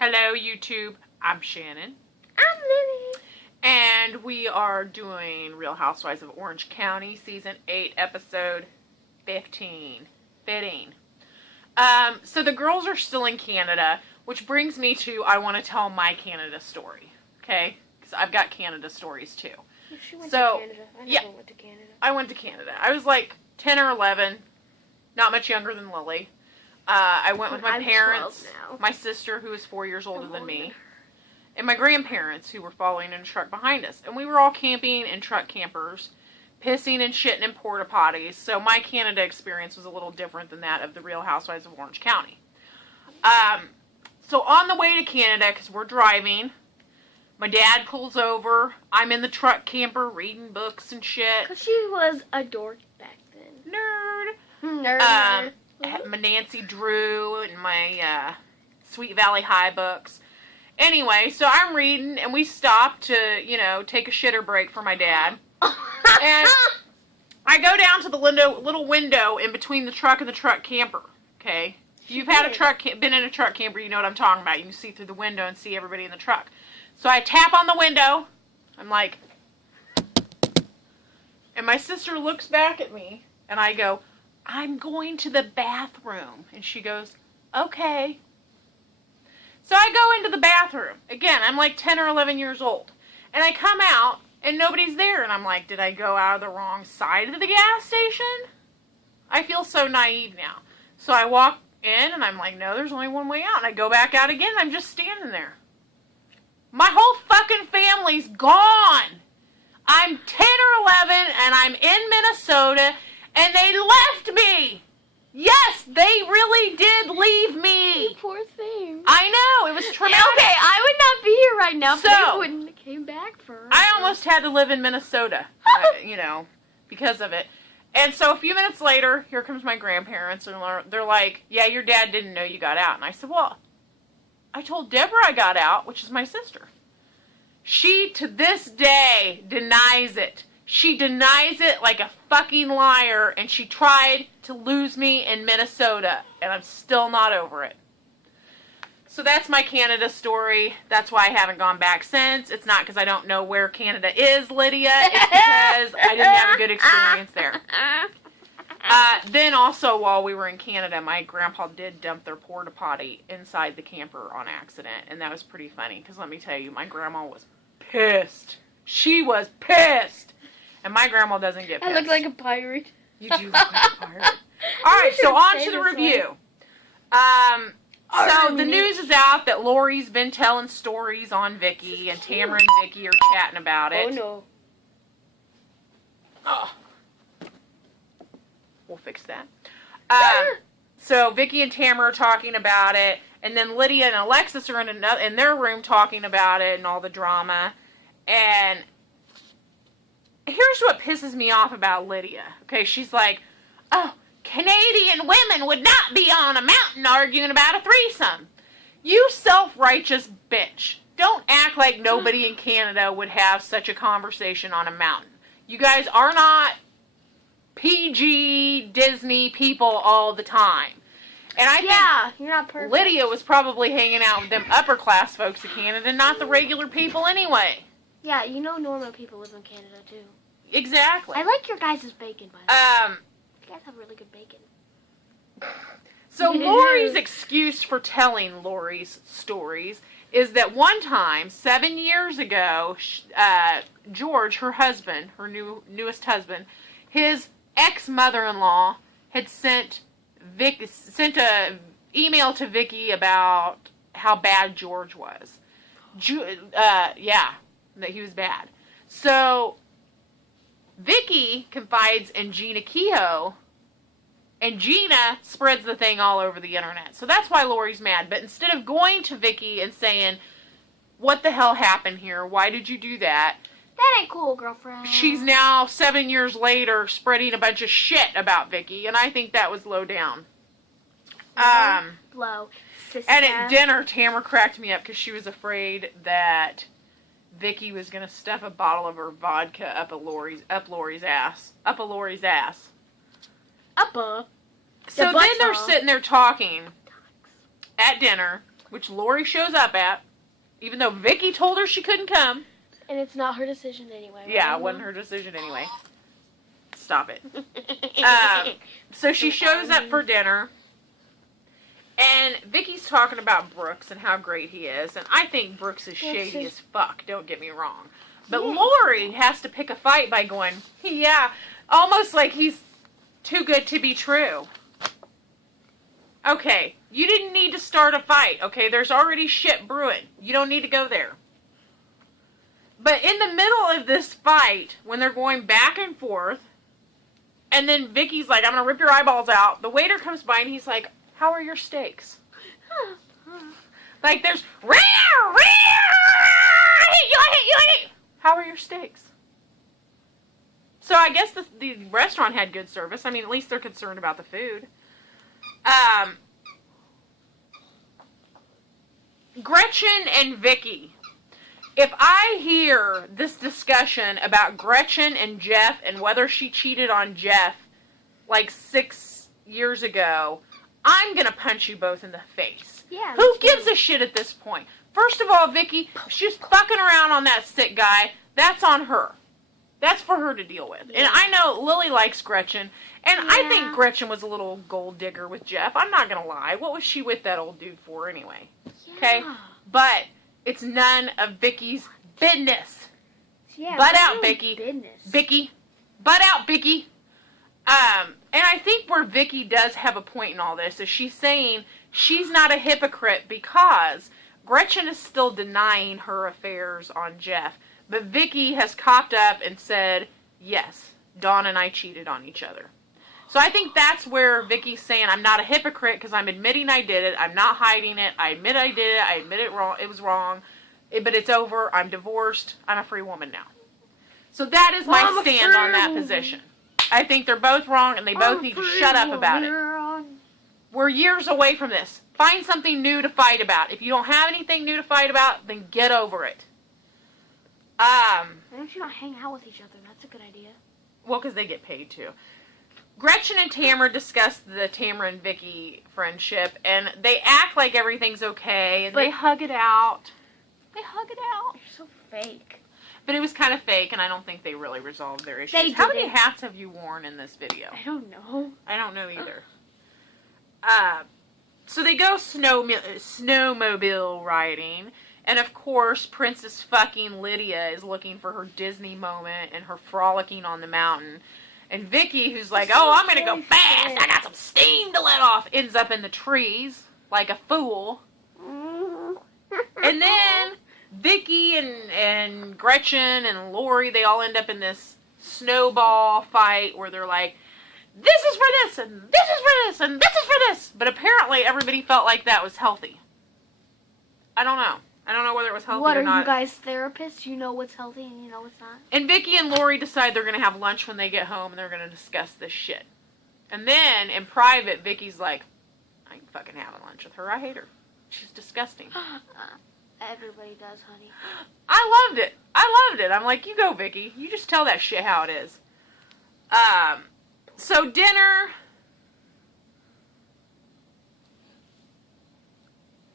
Hello, YouTube. I'm Shannon. I'm Lily. And we are doing Real Housewives of Orange County, Season 8, Episode 15. Fitting. So the girls are still in Canada, which brings me to, I want to tell my Canada story. Okay? Because I've got Canada stories, too. She went to Canada. I never went to Canada. I went to Canada. I was like 10 or 11. Not much younger than Lily. I went with my parents, my sister, who is 4 years older than me, and my grandparents, who were following in a truck behind us. And we were all camping in truck campers, pissing and shitting in porta potties. So my Canada experience was a little different than that of the Real Housewives of Orange County. So on the way to Canada, because we're driving, my dad pulls over. I'm in the truck camper reading books and shit. Because she was a dork back then. Nerd. My Nancy Drew and my Sweet Valley High books. Anyway, so I'm reading, and we stop to, take a shitter break for my dad. And I go down to the little window in between the truck and the truck camper, okay? If you've been in a truck camper, you know what I'm talking about. You can see through the window and see everybody in the truck. So I tap on the window. I'm like, and my sister looks back at me, and I go, I'm going to the bathroom. And she goes, okay. So I go into the bathroom. Again, I'm like 10 or 11 years old. And I come out, and nobody's there. And I'm like, did I go out of the wrong side of the gas station? I feel so naive now. So I walk in, and I'm like, no, there's only one way out. And I go back out again, and I'm just standing there. My whole fucking family's gone. I'm 10 or 11, and I'm in Minnesota, and they left me. Yes, they really did leave me. You poor thing. I know, it was traumatic. Okay, I would not be here right now if they wouldn't have came back for her. I almost had to live in Minnesota, because of it. And so a few minutes later, here comes my grandparents, and they're like, yeah, your dad didn't know you got out. And I said, well, I told Deborah I got out, which is my sister. She, to this day, denies it. She denies it like a fucking liar, and she tried to lose me in Minnesota, and I'm still not over it. So that's my Canada story. That's why I haven't gone back since. It's not because I don't know where Canada is, Lydia. It's because I didn't have a good experience there. Then also, while we were in Canada, my grandpa did dump their porta potty inside the camper on accident, and that was pretty funny, because let me tell you, my grandma was pissed. She was pissed. And my grandma doesn't get pissed. I look like a pirate. You do look like a pirate. Alright, so on to the review. So the news is out that Lori's been telling stories on Vicky, and Tamara and Vicky are chatting about it. Oh, no. Oh. We'll fix that. So Vicky and Tamara are talking about it, and then Lydia and Alexis are in their room talking about it and all the drama. And here's what pisses me off about Lydia. Okay, she's like, oh, Canadian women would not be on a mountain arguing about a threesome. You self-righteous bitch. Don't act like nobody in Canada would have such a conversation on a mountain. You guys are not PG Disney people all the time. And I think you're not perfect. Lydia was probably hanging out with them upper class folks in Canada, not the regular people anyway. Yeah, normal people live in Canada too. Exactly. I like your guys' bacon, by the way. You guys have really good bacon. So Lori's excuse for telling Lori's stories is that one time, 7 years ago, George, her husband, her newest husband, his ex-mother-in-law had sent a email to Vicky about how bad George was. That he was bad. So Vicky confides in Gina Kehoe, and Gina spreads the thing all over the internet. So that's why Lori's mad. But instead of going to Vicky and saying, what the hell happened here? Why did you do that? That ain't cool, girlfriend. She's now, 7 years later, spreading a bunch of shit about Vicky, and I think that was low down. Low. Sister. And at dinner, Tamara cracked me up because she was afraid that Vicky was going to stuff a bottle of her vodka up Lori's ass. Up a Lori's ass. Uppa. So then they're sitting there talking at dinner, which Lori shows up at, even though Vicky told her she couldn't come. And it's not her decision anyway. Right? Yeah, it wasn't her decision anyway. Stop it. So she shows up for dinner. And Vicky's talking about Brooks and how great he is. And I think Brooks is shady as fuck, don't get me wrong. But Lori has to pick a fight by going, yeah, almost like he's too good to be true. Okay, you didn't need to start a fight, okay? There's already shit brewing. You don't need to go there. But in the middle of this fight, when they're going back and forth, and then Vicky's like, I'm going to rip your eyeballs out, the waiter comes by and he's like, how are your steaks? Like there's, I hate you. How are your steaks? So I guess the restaurant had good service. I mean, at least they're concerned about the food. Gretchen and Vicky. If I hear this discussion about Gretchen and Jeff and whether she cheated on Jeff like 6 years ago, I'm going to punch you both in the face. Yeah. Who gives a shit at this point? First of all, Vicky, she's fucking around on that sick guy. That's on her. That's for her to deal with. Yeah. And I know Lily likes Gretchen. And I think Gretchen was a little gold digger with Jeff. I'm not going to lie. What was she with that old dude for anyway? Yeah. Okay? But it's none of Vicky's business. Yeah, butt out, Vicky. Business. Vicky. Butt out, Vicky. And I think where Vicky does have a point in all this is she's saying she's not a hypocrite because Gretchen is still denying her affairs on Jeff. But Vicky has copped up and said, yes, Dawn and I cheated on each other. So I think that's where Vicky's saying, I'm not a hypocrite because I'm admitting I did it. I'm not hiding it. I admit I did it. I admit it wrong. It was wrong. But it's over. I'm divorced. I'm a free woman now. So that is my stand on that position. I think they're both wrong and they both need to shut up about it. We're years away from this. Find something new to fight about. If you don't have anything new to fight about, then get over it. Why don't you not hang out with each other? That's a good idea. Well, because they get paid too. Gretchen and Tamara discuss the Tamara and Vicky friendship, and they act like everything's okay, and they hug it out. They hug it out. You're so fake. But it was kind of fake, and I don't think they really resolved their issues. They How many didn't. hats have you worn in this video? I don't know. I don't know either. So they go snowmobile riding, and of course, Princess fucking Lydia is looking for her Disney moment and her frolicking on the mountain. And Vicky, who's like, oh, I'm gonna go fast, I got some steam to let off, ends up in the trees like a fool. And then Vicky and Gretchen and Lori, they all end up in this snowball fight where they're like, this is for this, and this is for this, and this is for this. But apparently everybody felt like that was healthy. I don't know. I don't know whether it was healthy or not. What are you guys, therapists? You know what's healthy and you know what's not? And Vicky and Lori decide they're going to have lunch when they get home and they're going to discuss this shit. And then, in private, Vicky's like, I ain't fucking having lunch with her. I hate her. She's disgusting. Everybody does, honey. I loved it. I'm like, you go, Vicky. You just tell that shit how it is. So dinner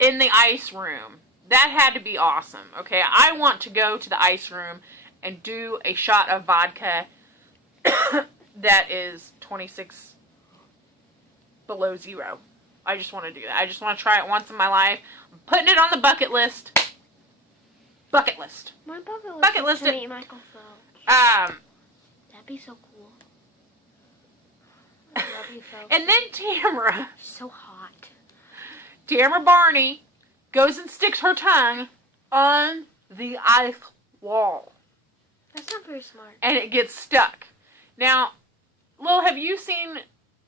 in the ice room. That had to be awesome. Okay, I want to go to the ice room and do a shot of vodka that is 26 below zero. I just want to do that. I just want to try it once in my life. I'm putting it on the bucket list. Bucket list. My bucket Bucket list list is to it. meet Michael Phelps. That'd be so cool. I love you, Phelps. And then Tamara. So hot. Tamara Barney goes and sticks her tongue on the ice wall. That's not very smart. And it gets stuck. Now, Lil, have you seen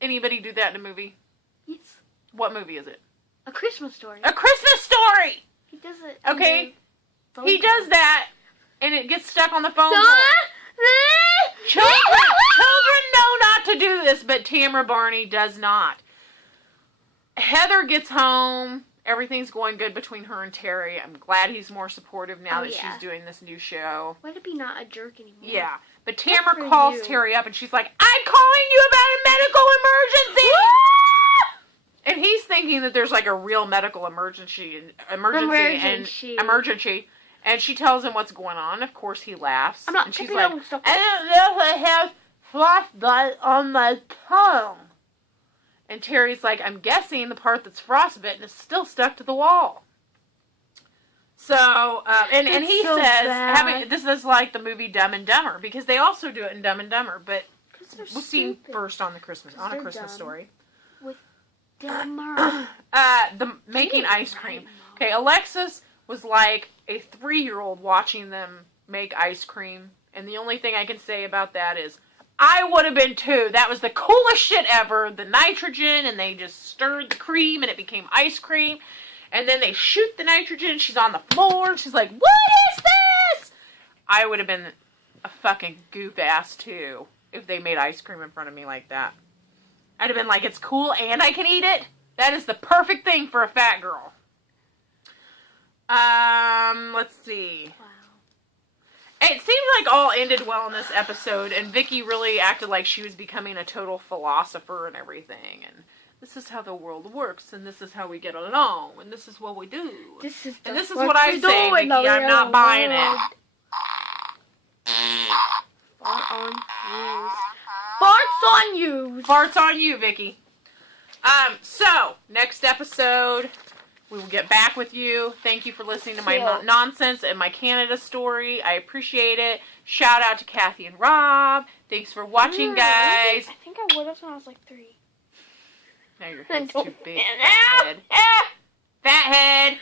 anybody do that in a movie? Yes. What movie is it? A Christmas Story. A Christmas Story! He does it. Okay? He does that, and it gets stuck on the phone. Children know not to do this, but Tamara Barney does not. Heather gets home. Everything's going good between her and Terry. I'm glad he's more supportive now that she's doing this new show. Way to be not a jerk anymore. Yeah. But Tamara calls Terry up, and she's like, I'm calling you about a medical emergency! And he's thinking that there's like a real medical emergency. And she tells him what's going on. Of course, he laughs. I'm not and she's picking like, up stuff. I don't know if I have frostbite on my tongue. And Terry's like, I'm guessing the part that's frostbitten is still stuck to the wall. So, and he so says, this is like the movie Dumb and Dumber, because they also do it in Dumb and Dumber, but we'll see first on A Christmas Story. With dumber. The making ice cream. Okay, Alexis was like a 3-year-old watching them make ice cream, and the only thing I can say about that is, I would have been too. That was the coolest shit ever. The nitrogen, and they just stirred the cream, and it became ice cream. And then they shoot the nitrogen. She's on the floor. She's like, what is this? I would have been a fucking goof ass too if they made ice cream in front of me like that. I'd have been like, it's cool and I can eat it. That is the perfect thing for a fat girl. Let's see. Wow. It seemed like all ended well in this episode, and Vicky really acted like she was becoming a total philosopher and everything, and this is how the world works, and this is how we get along, and this is what we do. This is what I say, Vicky. I'm not buying it. Fart on you. Farts on you. Farts on you, Vicky. So, next episode, we will get back with you. Thank you for listening to my nonsense and my Canada story. I appreciate it. Shout out to Kathy and Rob. Thanks for watching, guys. I think I would have when I was like 3. Now your head's too big. Fat head. Fat head.